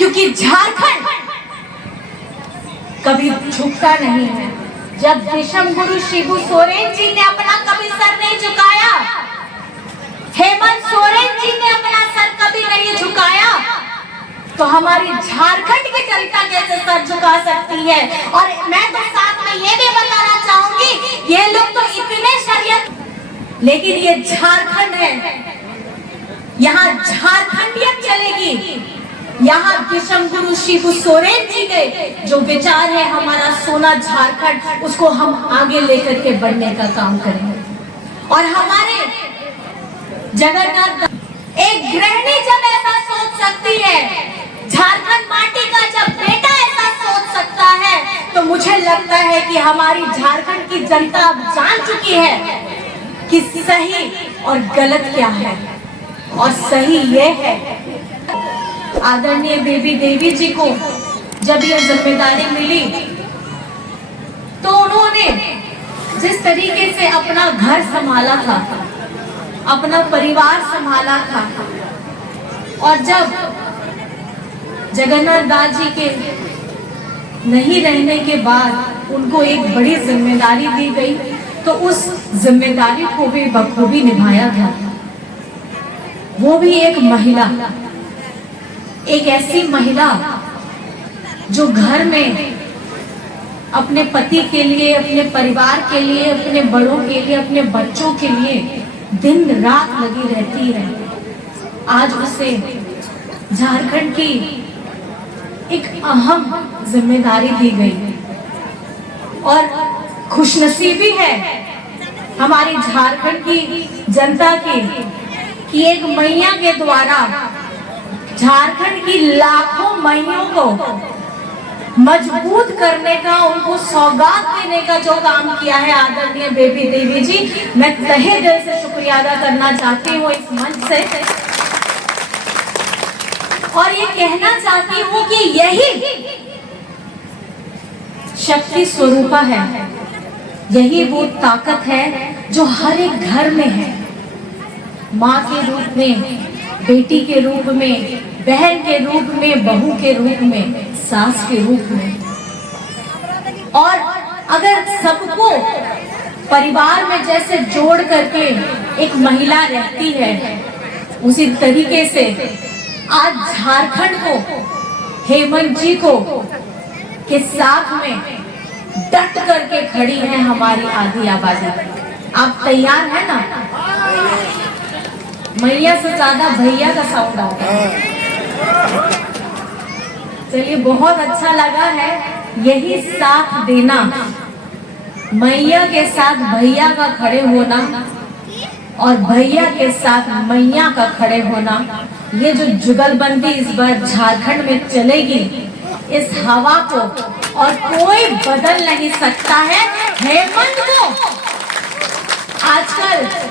क्योंकि झारखंड कभी झुकता नहीं है। जब विषम गुरु शिबू सोरेन जी ने अपना कभी सर नहीं झुकाया, हेमंत सोरेन जी ने अपना सर कभी नहीं झुकाया, तो हमारी झारखंड की जनता कैसे सर झुका सकती है। और मैं तो साथ में ये भी बताना चाहूंगी, ये लोग तो इतने शरीयत, लेकिन ये झारखंड है, यहाँ झारखंडियत चलेगी। यहाँ विषम गुरु शिबू सोरेन जी के जो विचार है, हमारा सोना झारखंड, उसको हम आगे लेकर के बढ़ने का काम करेंगे। और हमारे जगन्नाथ, एक गृहिणी जब ऐसा सोच सकती है, झारखंड माटी का जब बेटा ऐसा सोच सकता है, तो मुझे लगता है कि हमारी झारखंड की जनता अब जान चुकी है कि सही और गलत क्या है। और सही ये है, आदरणीय बेबी देवी जी को जब ये जिम्मेदारी मिली, तो उन्होंने जिस तरीके से अपना घर संभाला था, अपना परिवार संभाला था, और जब जगन्नाथ दास जी के नहीं रहने के बाद उनको एक बड़ी जिम्मेदारी दी गई, तो उस जिम्मेदारी को भी बखूबी निभाया था। वो भी एक महिला, एक ऐसी महिला जो घर में अपने पति के लिए, अपने परिवार के लिए, अपने बड़ों के लिए, अपने बच्चों के लिए दिन रात लगी रहती है। आज उसे झारखंड की एक अहम जिम्मेदारी दी गई, और खुशनसीबी है हमारी झारखंड की जनता की कि एक मैया के द्वारा झारखंड की लाखों मैयों को मजबूत करने का, उनको सौगात देने का जो काम किया है आदरणीय बेबी देवी जी, मैं तहे दिल से शुक्रिया अदा करना चाहती हूँ इस मंच से। और ये कहना चाहती हूँ कि यही शक्ति स्वरूपा है, यही वो ताकत है जो हर एक घर में है, माँ के रूप में, बेटी के रूप में, बहन के रूप में, बहू के रूप में, सास के रूप में। और अगर सबको परिवार में जैसे जोड़ करके एक महिला रहती है, उसी तरीके से आज झारखंड को, हेमंत जी को के साथ में डट करके खड़ी है हमारी आधी आबादी। आप तैयार है ना? मैया से ज्यादा भैया का साउंड आता है। चलिए, बहुत अच्छा लगा है यही साथ देना, मैया के साथ भैया का खड़े होना और भैया के साथ मैया का खड़े होना। ये जो जुगलबंदी इस बार झारखंड में चलेगी, इस हवा को और कोई बदल नहीं सकता है। हेमंत को आजकल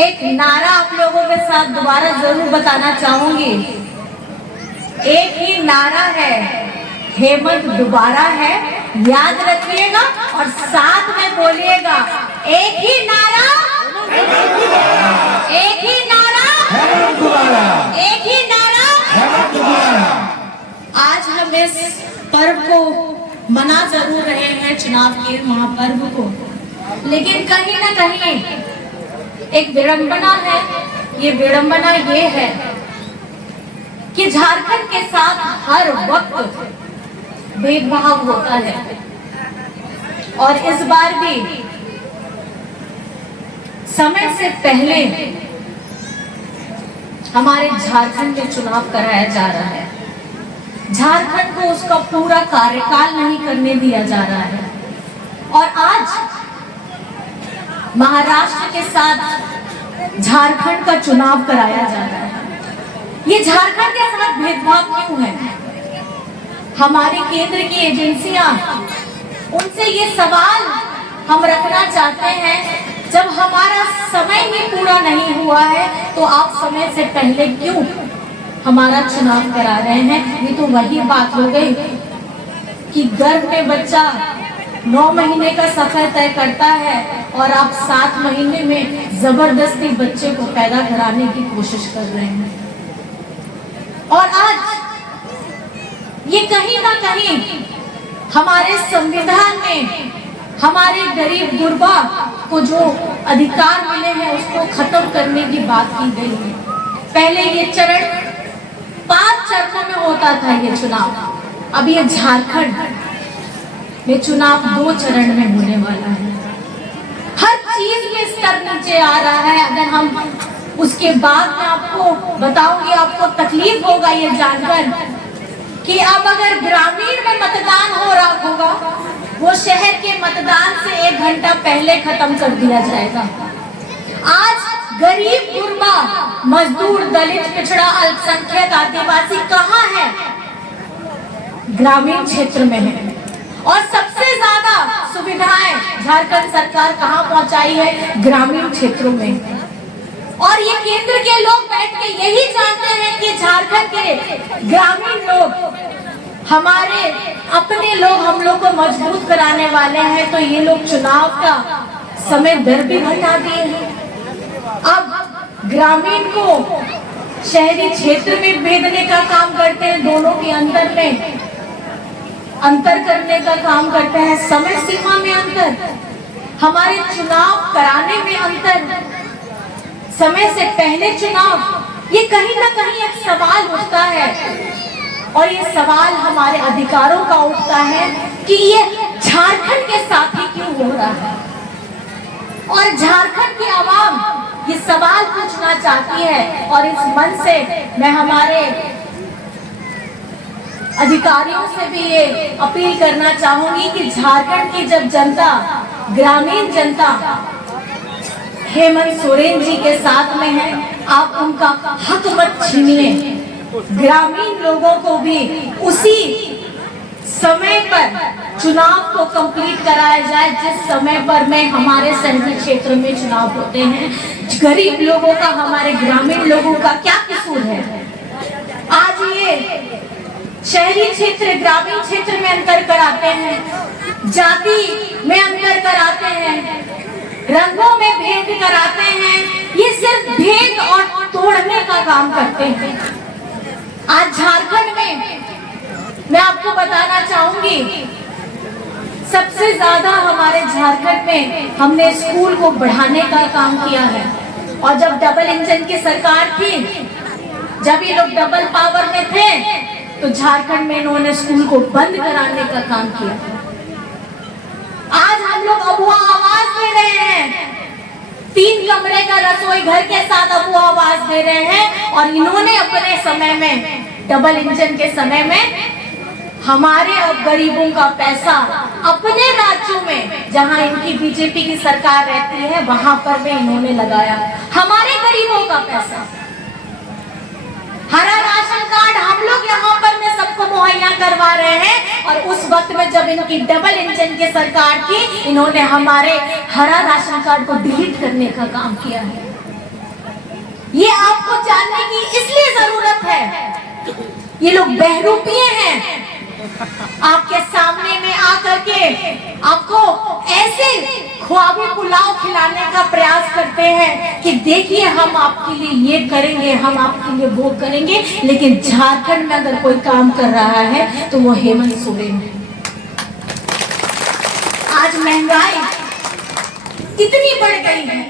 एक नारा आप लोगों के साथ दोबारा जरूर बताना चाहूंगी। एक ही नारा है, हेमंत दोबारा है, याद रखिएगा और साथ में बोलिएगा, एक ही नारा, एक ही नारा, एक ही नारा। आज हम इस पर्व को मना जरूर रहे हैं, चुनाव के महापर्व को, लेकिन कहीं ना कहीं एक विडंबना है। ये विडंबना ये है कि झारखंड के साथ हर वक्त भेदभाव होता है, और इस बार भी समय से पहले हमारे झारखंड में चुनाव कराया जा रहा है। झारखंड को उसका पूरा कार्यकाल नहीं करने दिया जा रहा है, और आज महाराष्ट्र के साथ झारखंड का चुनाव कराया जा रहा है। ये झारखंड के साथ भेदभाव क्यों है? हमारी केंद्र की एजेंसियां, उनसे ये सवाल हम रखना चाहते हैं, जब हमारा समय ही पूरा नहीं हुआ है तो आप समय से पहले क्यों हमारा चुनाव करा रहे हैं? ये तो वही बात हो गई कि गर्भ में बच्चा 9 महीने का सफर तय करता है और आप 7 महीने में जबरदस्ती बच्चे को पैदा कराने की कोशिश कर रहे हैं। और आज कहीं ना कहीं हमारे संविधान में हमारे गरीब गुरबा को जो अधिकार मिले हैं उसको खत्म करने की बात की गई है। पहले ये चरण 5 चरणों में होता था ये चुनाव, अब ये झारखंड में चुनाव 2 चरण में होने वाला है। हर चीज में स्तर नीचे आ रहा है। अगर हम उसके बाद में आपको बताऊंगी, आपको तकलीफ होगा ये जानकर कि अब अगर ग्रामीण में मतदान हो रहा होगा, वो शहर के मतदान से 1 घंटा पहले खत्म कर दिया जाएगा। आज गरीब गुरबा, मजदूर, दलित, पिछड़ा, अल्पसंख्यक, आदिवासी कहाँ है? ग्रामीण क्षेत्र में है। और सबसे ज्यादा सुविधाएं झारखंड सरकार कहाँ पहुंचाई है? ग्रामीण क्षेत्रों में। और ये केंद्र के लोग बैठ के यही जानते हैं कि झारखंड के ग्रामीण लोग हमारे अपने लोग, हम लोग को मजबूत कराने वाले हैं, तो ये लोग चुनाव का समय दर भी घटा दिए हैं। अब ग्रामीण को शहरी क्षेत्र में भेजने का काम करते हैं, दोनों के अंतर में अंतर करने का काम करते हैं, समय सीमा में अंतर, हमारे चुनाव कराने में अंतर, समय से पहले चुनाव। ये कहीं ना कहीं एक सवाल उठता है और ये सवाल हमारे अधिकारों का उठता है कि ये झारखंड के साथ ही क्यों हो रहा है। और झारखंड की आवाम ये सवाल पूछना चाहती है और इस मन से मैं हमारे अधिकारियों से भी ये अपील करना चाहूंगी कि झारखंड की जब जनता, ग्रामीण जनता हेमंत सोरेन जी के साथ में है, आप उनका हक मत छीनिए। ग्रामीण लोगों को भी उसी समय पर चुनाव को कंप्लीट कराया जाए जिस समय पर में हमारे शहरी क्षेत्र में चुनाव होते हैं। गरीब लोगों का, हमारे ग्रामीण लोगों का क्या कसूर है? आज ये शहरी क्षेत्र ग्रामीण क्षेत्र में अंतर कराते हैं, जाति में अंतर कराते हैं, रंगों में भेद कराते हैं। ये सिर्फ भेद और तोड़ने का काम करते हैं। आज झारखंड में मैं आपको बताना चाहूंगी, सबसे ज्यादा हमारे झारखंड में हमने स्कूल को बढ़ाने का काम किया है। और जब डबल इंजन की सरकार थी, जब ये लोग डबल पावर में थे, तो झारखंड में इन्होंने स्कूल को बंद कराने का काम किया। आज हम लोग अबुआ आवाज दे रहे हैं, 3 कमरे का रसोई घर के साथ अबुआ आवाज दे रहे हैं। और इन्होंने अपने समय में, डबल इंजन के समय में, हमारे अब गरीबों का पैसा अपने राज्यों में जहां इनकी बीजेपी की सरकार रहती है वहां पर भी इन्होंने लगाया। हमारे गरीबों का पैसा, हरा राशन कार्ड हम लोग यहाँ पर में सबको मुहैया करवा रहे हैं। और उस वक्त में जब इनकी डबल इंजन की सरकार थी, इन्होंने हमारे हरा राशन कार्ड को डिलीट करने का काम किया है। ये आपको जानने की इसलिए जरूरत है, ये लोग बहरूपिये हैं। आपके सामने में आकर के आपको ऐसे ख्वाबी पुलाव खिलाने का प्रयास करते हैं कि देखिए हम आपके लिए ये करेंगे, हम आपके लिए वो करेंगे। लेकिन झारखंड में अगर कोई काम कर रहा है तो वो हेमंत सोरेन है। आज महंगाई कितनी बढ़ गई है,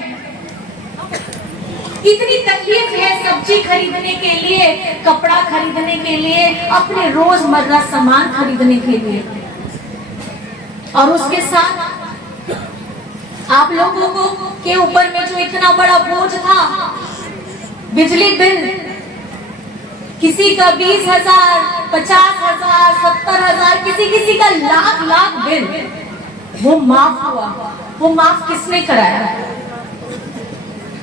इतनी तकलीफ है सब्जी खरीदने के लिए, कपड़ा खरीदने के लिए, अपने रोजमर्रा सामान खरीदने के लिए। और उसके साथ आप लोगों को के ऊपर में जो इतना बड़ा बोझ था, बिजली बिल, किसी का 20,000, 50,000, 70,000, किसी का लाख बिल, वो माफ हुआ। वो माफ किसने कराया?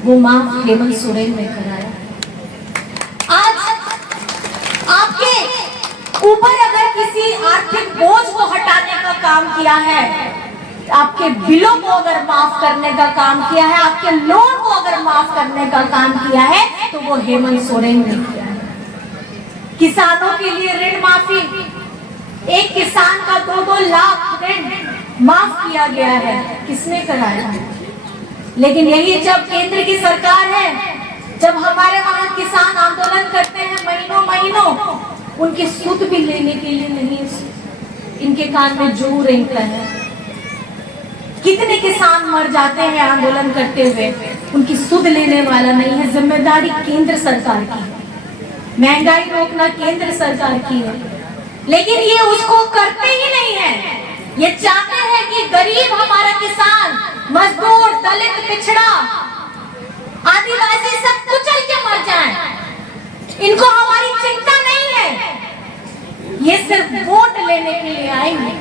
वो माफ हेमंत सोरेन ने कराया। आज आपके ऊपर अगर किसी आर्थिक बोझ को हटाने का काम किया है, आपके बिलों को अगर माफ करने का काम किया है, आपके लोन को अगर माफ करने का काम किया है, तो वो हेमंत सोरेन ने किया है। किसानों के लिए ऋण माफी, एक किसान का 2-2 लाख ऋण माफ किया गया है, किसने कराया है? लेकिन यही जब केंद्र की सरकार है, जब हमारे वहां किसान आंदोलन करते हैं महीनों, उनके सुध भी लेने के लिए नहीं, इनके कान में जू रेंगता है। कितने किसान मर जाते हैं आंदोलन करते हुए, उनकी सुध लेने वाला नहीं है। जिम्मेदारी केंद्र सरकार की है, महंगाई रोकना केंद्र सरकार की है, लेकिन ये उसको करते ही नहीं है। ये चाहते हैं कि गरीब हमारा किसान, मजदूर, दलित, पिछड़ा, आदिवासी सब कुचल के मर जाएं। इनको हमारी चिंता नहीं है। ये सिर्फ वोट लेने के लिए आएंगे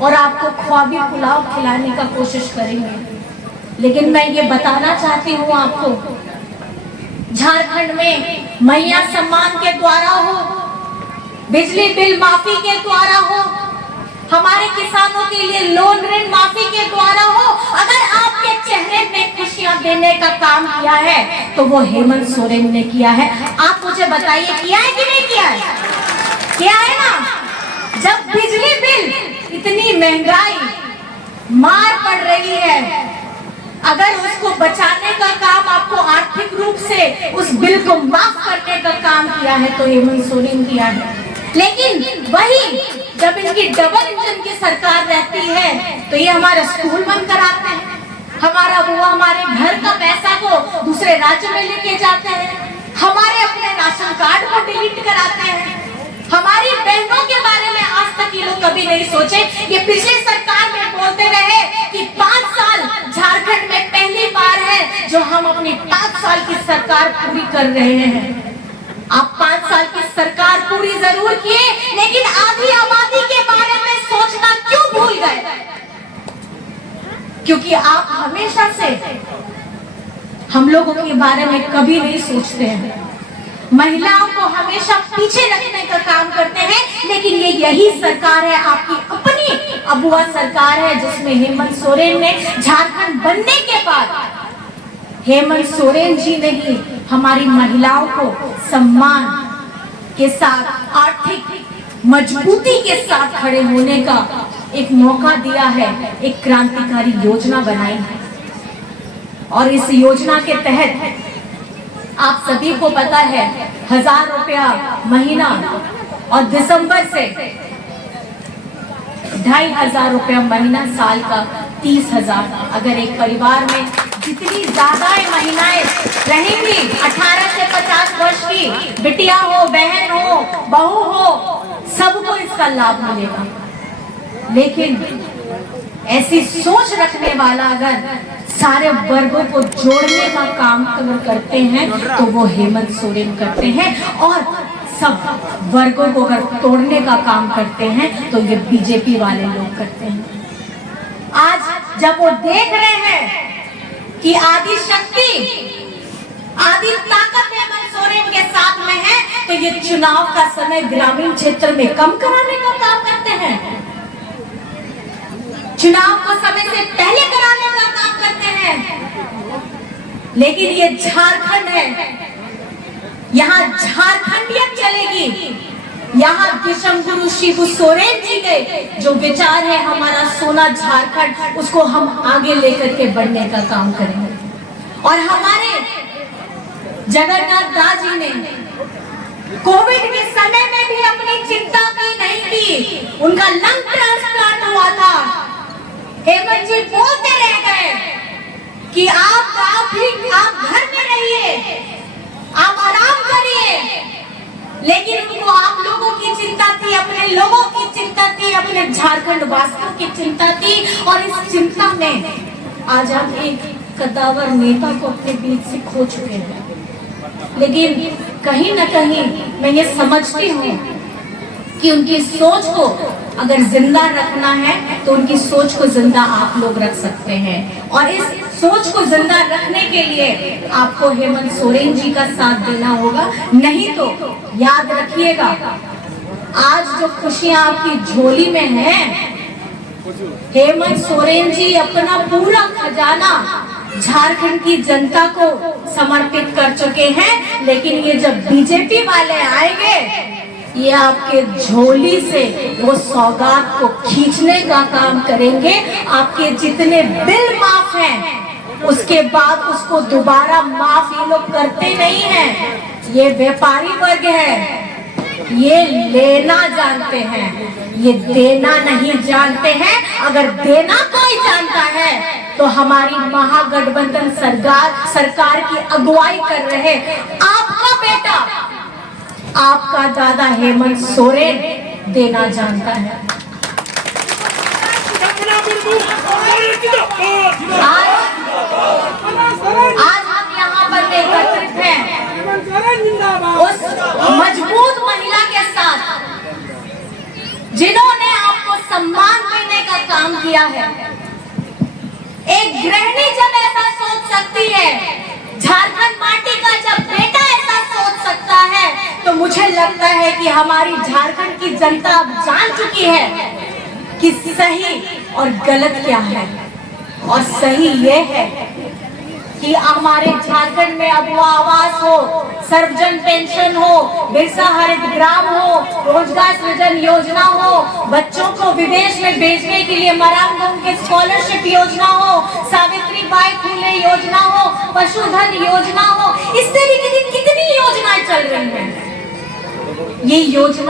और आपको ख्वाबी पुलाव खिलाने का कोशिश करेंगे। लेकिन मैं ये बताना चाहती हूँ आपको, झारखंड में मैया सम्मान के द्वारा हो, बिजली बिल माफी के द्वारा हो, हमारे किसानों के लिए लोन ऋण माफी के द्वारा हो, अगर आपके चेहरे में खुशियां देने का काम किया है तो वो हेमंत सोरेन ने किया है। आप मुझे बताइए, किया है कि नहीं किया है? किया है ना। जब बिजली बिल, इतनी महंगाई, मार पड़ रही है, अगर उसको बचाने का काम, आपको आर्थिक रूप से उस बिल को माफ करने का काम किया है तो हेमंत सोरेन किया है। लेकिन वही जब इनकी डबल इंजन की सरकार रहती है तो ये हमारा स्कूल बंद कराते हैं, हमारे घर का पैसा को दूसरे राज्य में लेके जाते हैं, हमारे अपने राशन कार्ड को डिलीट कराते हैं, हमारी बहनों के बारे में आज तक ये लोग कभी नहीं सोचे। ये पिछली सरकार में बोलते रहे कि 5 साल झारखंड में पहली बार है जो हम अपनी 5 साल की सरकार पूरी कर रहे हैं। आप 5 साल की सरकार पूरी जरूर किए, लेकिन आधी आबादी के बारे में सोचना क्यों भूल गए? क्योंकि आप हमेशा से हम लोगों के बारे में कभी नहीं सोचते हैं। महिलाओं को हमेशा पीछे रखने का काम करते हैं, लेकिन ये यही सरकार है, आपकी अपनी अबुआ सरकार है, जिसमें हेमंत सोरेन ने झारखंड बनने के बाद, हेमंत सोरेन जी ने ही हमारी महिलाओं को सम्मान के साथ, आर्थिक मजबूती के साथ खड़े होने का एक मौका दिया है, एक क्रांतिकारी योजना बनाई है। और इस योजना के तहत आप सभी को पता है 1000 रुपया महीना, और दिसंबर से 2500 रुपया महीना, साल का 30,000। अगर एक परिवार में जितनी ज्यादा महिलाएं रहेंगी, 18 से 50 वर्ष की बिटिया हो, बहन हो, बहू हो, सबको इसका लाभ मिलेगा। लेकिन ऐसी सोच रखने वाला अगर सारे वर्गों को जोड़ने का काम अगर करते हैं तो वो हेमंत सोरेन करते हैं, और सब वर्गों को अगर तोड़ने का काम करते हैं तो ये बीजेपी वाले लोग करते हैं। आज जब वो देख रहे हैं कि आदि शक्ति, आदि ताकत हेमंत सोरेन के साथ में है, तो ये चुनाव का समय ग्रामीण क्षेत्र में कम कराने का काम करते हैं, चुनाव को समय से पहले कराने का काम करते हैं। लेकिन ये झारखंड है, यहाँ झारखंडियत चलेगी, यहाँ विषम गुरु शिबू सोरेन जी के जो विचार है, हमारा सोना झारखंड, उसको हम आगे लेकर के बढ़ने का काम करेंगे। और हमारे जगन्नाथ दास जी ने कोविड के समय में भी अपनी चिंता की नहीं की, उनका लंग ट्रांसप्लांट हुआ था। हेमंत जी बोलते रह गए कि आप घर में रहिए, आप आराम करिए, लेकिन उनको आप लोगों की चिंता थी, अपने लोगों की चिंता थी, अपने झारखंड वासियों की चिंता थी। और इस चिंता में आज हम एक कद्दावर नेता को अपने बीच से खो चुके हैं। लेकिन कहीं ना कहीं मैं ये समझती हूँ कि उनकी सोच को अगर जिंदा रखना है तो उनकी सोच को जिंदा आप लोग रख सकते हैं। और इस सोच को जिंदा रखने के लिए आपको हेमंत सोरेन जी का साथ देना होगा। नहीं तो याद रखिएगा, आज जो खुशियां आपकी झोली में हैं, हेमंत सोरेन जी अपना पूरा खजाना झारखंड की जनता को समर्पित कर चुके हैं। लेकिन ये जब बीजेपी वाले आएंगे, ये आपके झोली से वो सौगात को खींचने का काम करेंगे। आपके जितने बिल माफ हैं, उसके बाद उसको दोबारा माफ ये लोग करते नहीं हैं। ये व्यापारी वर्ग है, ये लेना जानते हैं, ये देना नहीं जानते हैं। अगर देना कोई जानता है तो हमारी महागठबंधन सरकार की अगुवाई कर रहे आपका बेटा, आपका दादा हेमंत सोरेन देना जानता है। आज हम यहाँ पर एकत्रित हैं उस मजबूत महिला के साथ जिन्होंने आपको सम्मान देने का काम किया है। एक गृहिणी जब ऐसा सोच सकती है, झारखंड माटी का जब बेटा ऐसा सोच सकता है, तो मुझे लगता है कि हमारी झारखंड की जनता अब जान चुकी है कि सही और गलत क्या है। और सही ये है कि हमारे झारखंड में अब वो आवास हो, सर्वजन पेंशन हो, बिरसा हरित ग्राम हो, रोजगार सृजन योजना हो, बच्चों को विदेश में भेजने के लिए मरांगम के स्कॉलरशिप योजना हो, सावित्री बाई फुले योजना हो, पशुधन योजना हो, इस तरीके की कितनी योजनाएं चल रही हैं। ये योजना